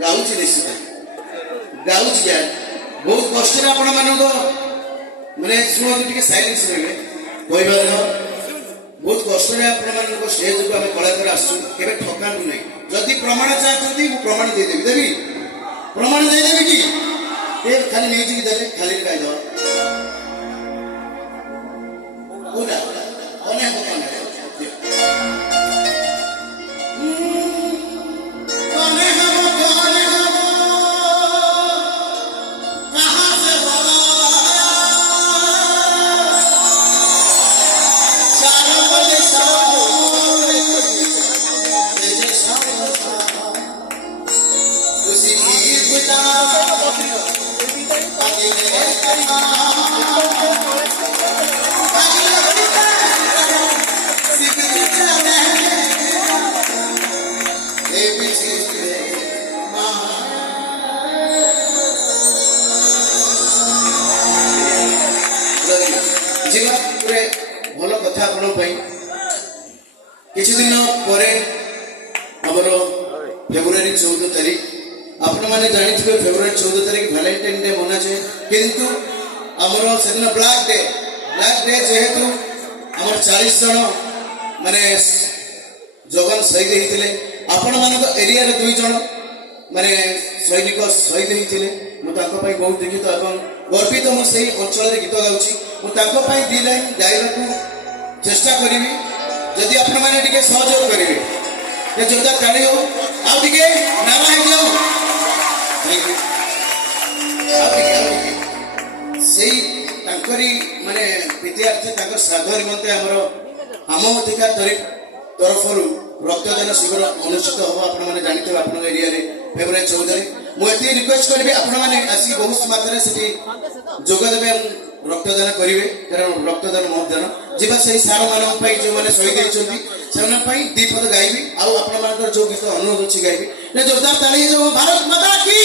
गाऊची निश्चित गाऊची क्या बहुत कष्ट आपण मानक माने शुणु टिके साइलेंस रहे कहबार बहुत कष्ट आपण मानक स्टेज को आम कलाकार आसु केबे ठकानु नहीं जदि प्रमाण चाहते मु प्रमाण दे देबी प्रमाण दे देबी कि खाली म्यूजिक देले खाली गाई दो पूरा अनेक भल कथा आपण किसी दिन पर फेब्रुआरी 14 तारीख आपण मैंने जानी फेब्रुआरी 14 तारीख वैलेंटाइन डे मना जाए किंतु आमर से ब्लैक डे जेहेतु आमर 40 जन माने जवान शहीद होते आपण मान एरिया 2 जन माने सैनिक शहीद होते मुझे बहुत दुखित और गर्वित मुझे अंचल गीत गाँची मुझे दी लाइन गायक चेष्टा करी जदि आपण मैंने सहयोग करेंगे जोरदार ताली हो आउ टिके नामा है जाओ से माने विद्यार्थी श्राद्ध निमंते आम अधिकार तरफ रक्तदान शिविर अनुष्ठित हम आप जानते आप एरिया फेब्रुआरी 14 मुझे रिक्वेस्ट करी आपण मैंने आसिक बहुत मात्रा से जोगदेवे रक्तदान करेंगे कारण रक्तदान महदान जीवा से सार मान जो मैंने शहीद होती से दीपद गायबी आपर जो गीत अनुरोध अच्छी गायबी जोरदार ताली जो भारत माता की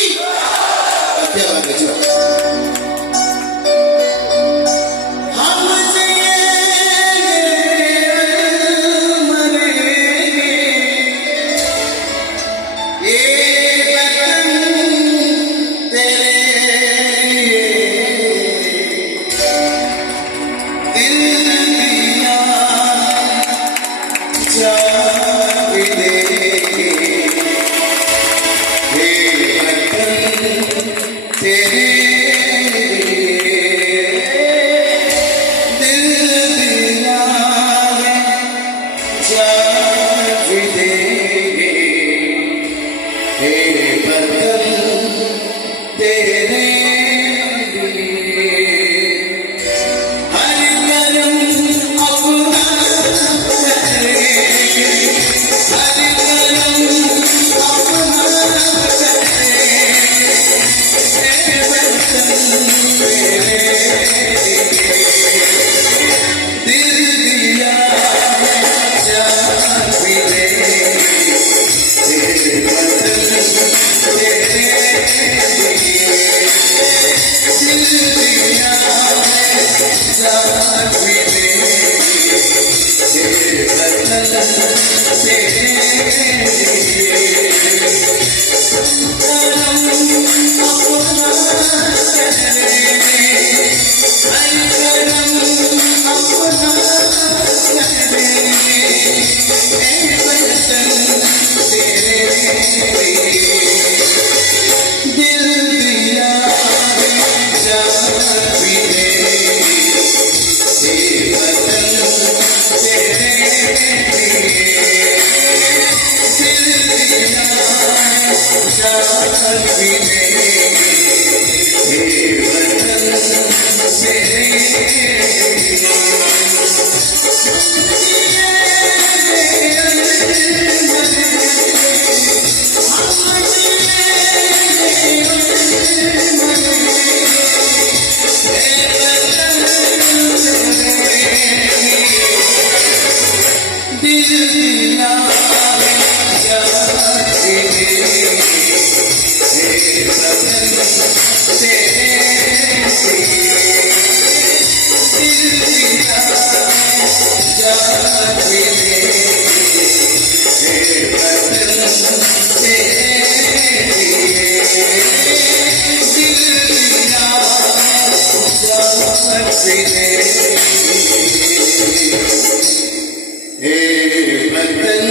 Hey, हे भक्तन